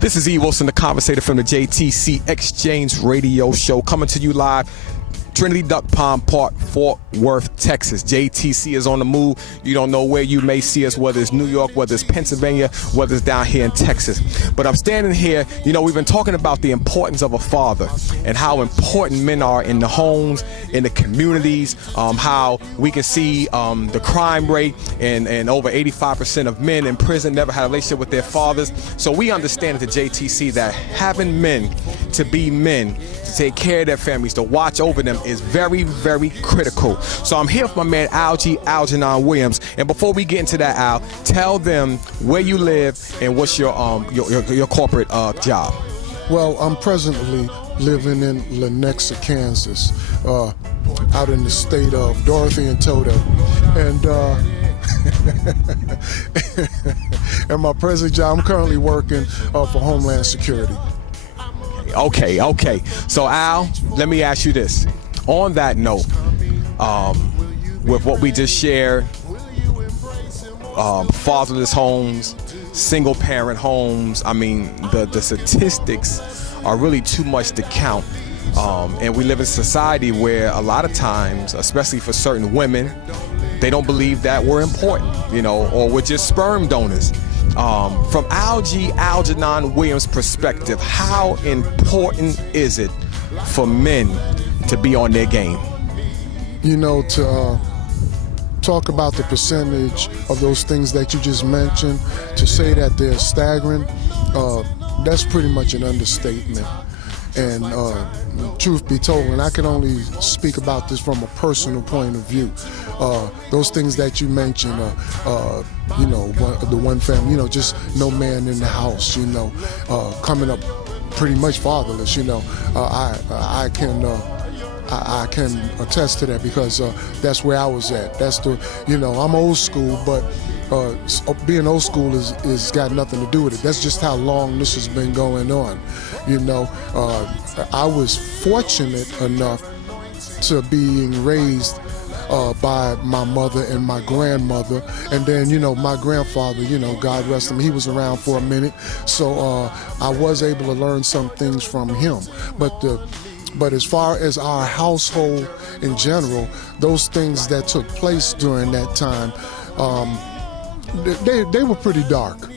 This is E.Wilson, the conversator from the JTC Exchange Radio Show, coming to you live. Trinity Duck Pond Park, Fort Worth, Texas. JTC is on the move. You don't know where you may see us, whether it's New York, whether it's Pennsylvania, whether it's down here in Texas. But I'm standing here, we've been talking about the importance of a father and how important men are in the homes, in the communities, how we can see the crime rate and over 85% of men in prison never had a relationship with their fathers. So we understand at the JTC that having men to be men, to take care of their families, to watch over them is very, very critical. So I'm here with my man Algie, Algernon Williams. And before we get into that, Al, tell them where you live and what's your corporate job. Well, I'm presently living in Lenexa, Kansas, out in the state of Dorothy and Toto. And and my present job, I'm currently working for Homeland Security. Okay. So Al, let me ask you this. On that note, with what we just shared, fatherless homes, single parent homes, I mean, the statistics are really too much to count. And we live in a society where a lot of times, especially for certain women, they don't believe that we're important, or we're just sperm donors. From Algernon Williams' perspective, how important is it for men to be on their game? To talk about the percentage of those things that you just mentioned, to say that they're staggering, that's pretty much an understatement. And truth be told, and I can only speak about this from a personal point of view, those things that you mentioned, the one family, just no man in the house, coming up pretty much fatherless, I can attest to that because that's where I was at. That's I'm old school, but being old school is got nothing to do with it. That's just how long this has been going on. I was fortunate enough to being raised by my mother and my grandmother, and then my grandfather, God rest him, he was around for a minute, so I was able to learn some things from him. But as far as our household in general, those things that took place during that time, they were pretty dark.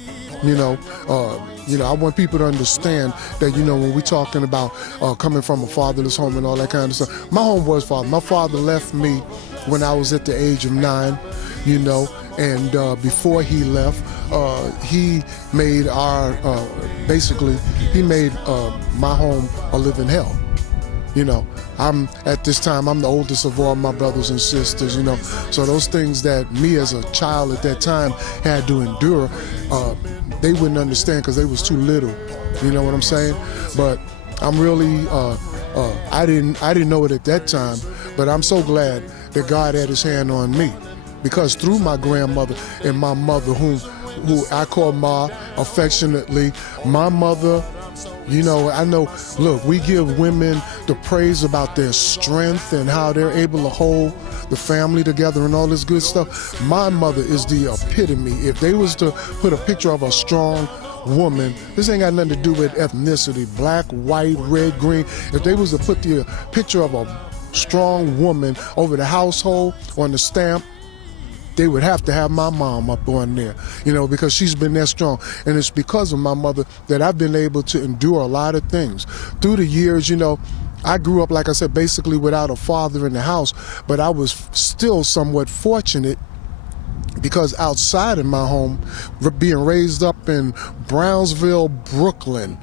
I want people to understand that, when we're talking about coming from a fatherless home and all that kind of stuff, my home was father. My father left me when I was at the age of 9, and before he left, he made my home a living hell. At this time, I'm the oldest of all my brothers and sisters, so those things that me as a child at that time had to endure, they wouldn't understand because they was too little, you know what I'm saying? But I'm really, I didn't know it at that time, but I'm so glad that God had his hand on me, because through my grandmother and my mother, who I call Ma affectionately, my mother, I know, look, we give women the praise about their strength and how they're able to hold the family together and all this good stuff. My mother is the epitome. If they was to put a picture of a strong woman, this ain't got nothing to do with ethnicity, black, white, red, green. If they was to put the picture of a strong woman over the household on the stamp, they would have to have my mom up on there, because she's been that strong. And it's because of my mother that I've been able to endure a lot of things. Through the years, I grew up, like I said, basically without a father in the house, but I was still somewhat fortunate because outside of my home, being raised up in Brownsville, Brooklyn.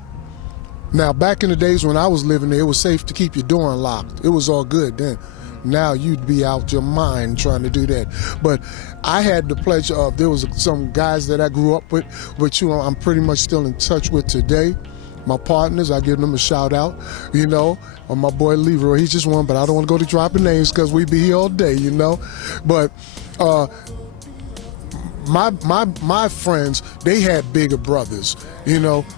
Now, back in the days when I was living there, it was safe to keep your door unlocked. It was all good then. Now you'd be out your mind trying to do that. But I had the pleasure of, there was some guys that I grew up with, which I'm pretty much still in touch with today. My partners, I give them a shout out, my boy Leroy, he's just one, but I don't want to go to dropping names because we be here all day, But my friends, they had bigger brothers,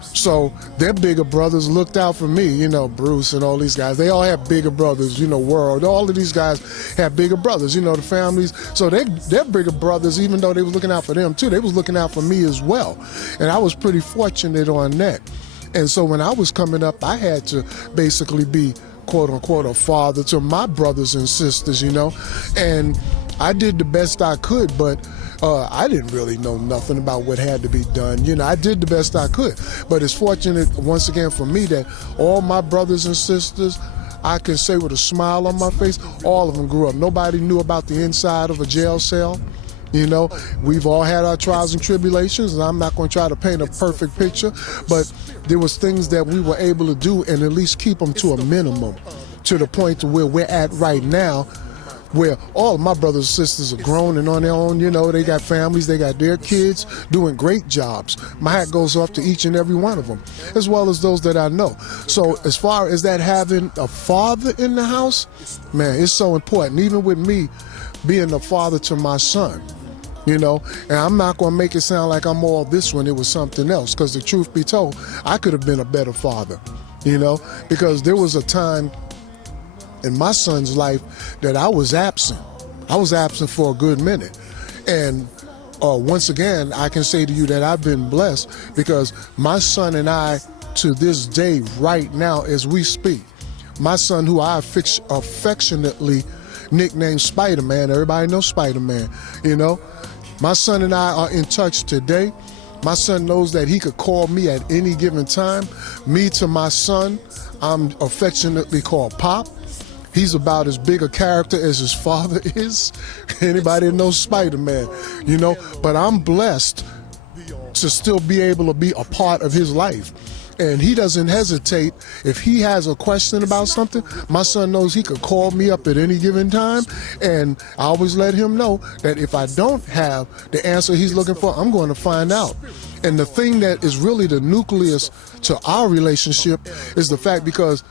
so their bigger brothers looked out for me, Bruce and all these guys. They all have bigger brothers, World. All of these guys have bigger brothers, the families. So their bigger brothers, even though they was looking out for them too, they was looking out for me as well. And I was pretty fortunate on that. And so when I was coming up, I had to basically be, quote unquote, a father to my brothers and sisters, you know. And I did the best I could, but I didn't really know nothing about what had to be done. You know, I did the best I could. But it's fortunate, once again, for me that all my brothers and sisters, I can say with a smile on my face, all of them grew up. Nobody knew about the inside of a jail cell. You know, we've all had our trials and tribulations, and I'm not going to try to paint a perfect picture, but there was things that we were able to do and at least keep them to a minimum, to the point to where we're at right now, where all of my brothers and sisters are grown and on their own. You know, they got families, they got their kids doing great jobs. My hat goes off to each and every one of them, as well as those that I know. So as far as that, having a father in the house, man, it's so important. Even with me being a father to my son, you know, and I'm not going to make it sound like I'm all this when it was something else, because the truth be told, I could have been a better father, you know, because there was a time in my son's life that I was absent. I was absent for a good minute. And once again, I can say to you that I've been blessed, because my son and I, to this day, right now, as we speak, my son, who I affectionately nicknamed Spider-Man, everybody knows Spider-Man, you know, my son and I are in touch today. My son knows that he could call me at any given time. Me to my son, I'm affectionately called Pop. He's about as big a character as his father is. Anybody that knows Spider-Man, you know, but I'm blessed to still be able to be a part of his life. And he doesn't hesitate. If he has a question about something, my son knows he could call me up at any given time, and I always let him know that if I don't have the answer he's looking for, I'm going to find out. And the thing that is really the nucleus to our relationship is the fact, because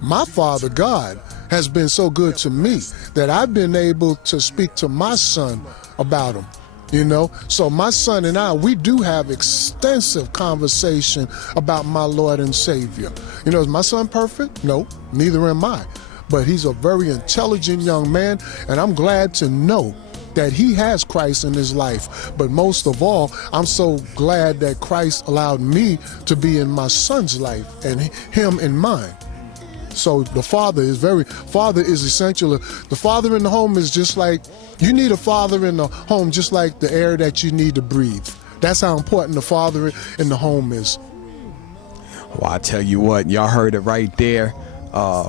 my Father, God, has been so good to me that I've been able to speak to my son about him. You know, so my son and I, we do have extensive conversation about my Lord and Savior. You know, is my son perfect? No, neither am I. But he's a very intelligent young man, and I'm glad to know that he has Christ in his life. But most of all, I'm so glad that Christ allowed me to be in my son's life and him in mine. So the father is essential. The father in the home is just like, you need a father in the home just like the air that you need to breathe. That's how important the father in the home is. Well, I tell you what, y'all heard it right there.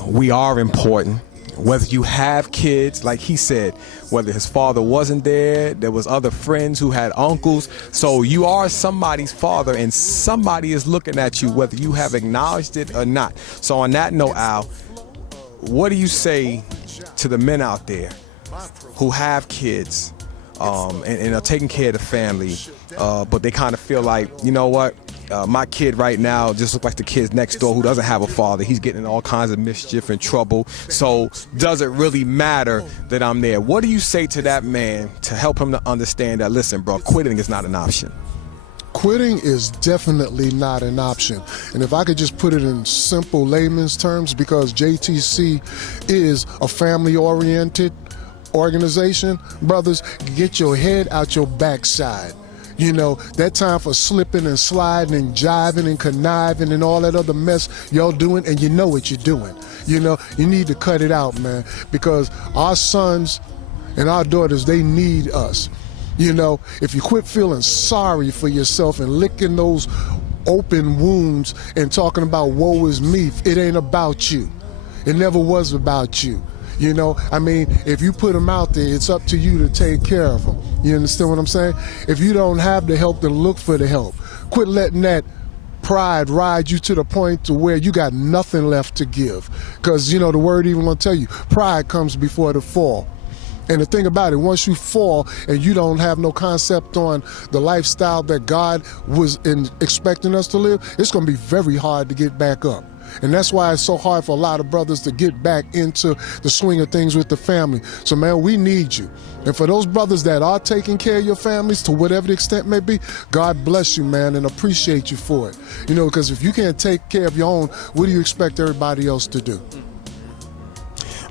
We are important. Whether you have kids, like he said, whether his father wasn't there, there was other friends who had uncles. So you are somebody's father, and somebody is looking at you, whether you have acknowledged it or not. So on that note, Al, what do you say to the men out there who have kids and are taking care of the family, but they kind of feel like, you know what? My kid right now just looks like the kids next door who doesn't have a father. He's getting in all kinds of mischief and trouble. So does it really matter that I'm there? What do you say to that man to help him to understand that, listen, bro, quitting is not an option? Quitting is definitely not an option. And if I could just put it in simple layman's terms, because JTC is a family-oriented organization, brothers, get your head out your backside. You know, that time for slipping and sliding and jiving and conniving and all that other mess y'all doing, and you know what you're doing. You know, you need to cut it out, man, because our sons and our daughters, they need us. You know, if you quit feeling sorry for yourself and licking those open wounds and talking about woe is me, it ain't about you. It never was about you. You know, I mean, if you put them out there, it's up to you to take care of them. You understand what I'm saying? If you don't have the help, then look for the help. Quit letting that pride ride you to the point to where you got nothing left to give. Because, you know, the word even will tell you, pride comes before the fall. And the thing about it, once you fall and you don't have no concept on the lifestyle that God was expecting us to live, it's going to be very hard to get back up. And that's why it's so hard for a lot of brothers to get back into the swing of things with the family. So, man, we need you. And for those brothers that are taking care of your families to whatever the extent may be, God bless you, man, and appreciate you for it. You know, because if you can't take care of your own, what do you expect everybody else to do?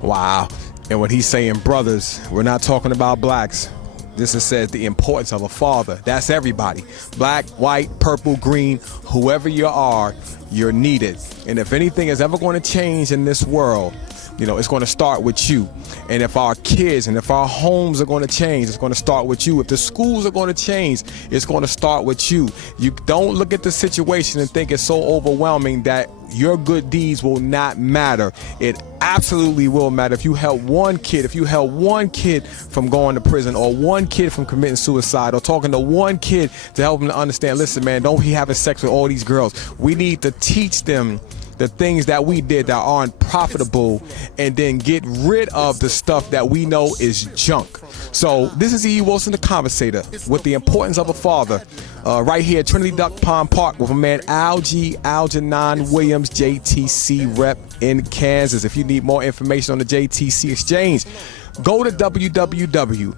Wow. And when he's saying brothers, we're not talking about blacks. This is says the importance of a father. That's everybody. Black, white, purple, green, whoever you are, you're needed. And if anything is ever going to change in this world, it's going to start with you. And if our kids and if our homes are going to change, it's going to start with you. If the schools are going to change, it's going to start with you. You don't look at the situation and think it's so overwhelming that your good deeds will not matter. It absolutely will matter. If you help one kid, from going to prison, or one kid from committing suicide, or talking to one kid to help them to understand, listen, man, don't be having sex with all these girls. We need to teach them the things that we did that aren't profitable, and then get rid of the stuff that we know is junk. So this is E.Wilson, the Conversator, with the importance of a father, right here at Trinity Duck Pond Park with a man Algie, Algernon Williams, JTC rep in Kansas. If you need more information on the JTC Exchange, go to www.jtc,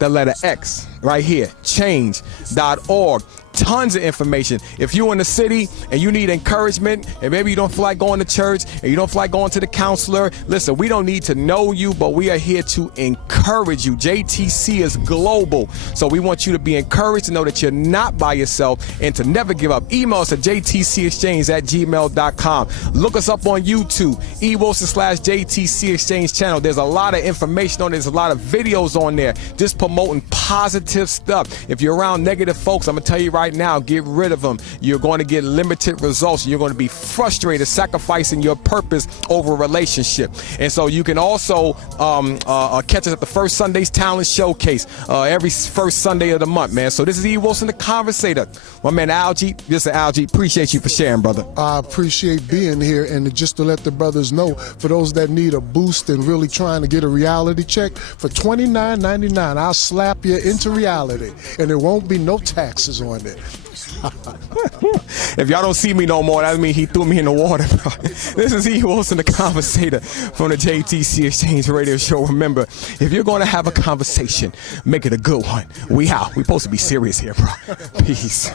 the letter X, right here, change.org. Tons of information. If you're in the city and you need encouragement, and maybe you don't feel like going to church and you don't feel like going to the counselor, listen, we don't need to know you, but we are here to encourage you. JTC is global, so we want you to be encouraged, to know that you're not by yourself, and to never give up. Email us at jtcexchange@gmail.com. Look us up on YouTube, E.Wilson/JTC Exchange channel. There's a lot of information on there. There's a lot of videos on there just promoting positive stuff. If you're around negative folks, I'm going to tell you right now, get rid of them. You're going to get limited results. You're going to be frustrated, sacrificing your purpose over a relationship. And so you can also catch us at the First Sunday's Talent Showcase every first Sunday of the month, man. So this is E.Wilson, the Conversator. My man Algie, Algie, appreciate you for sharing, brother. I appreciate being here, and just to let the brothers know, for those that need a boost and really trying to get a reality check, for $29.99, I'll slap you into reality, and there won't be no taxes on it. If y'all don't see me no more, that means he threw me in the water, bro. This is E.Wilson, the Conversator from the JTC Exchange Radio Show. Remember, if you're going to have a conversation, make it a good one. We out. We supposed to be serious here, bro. Peace.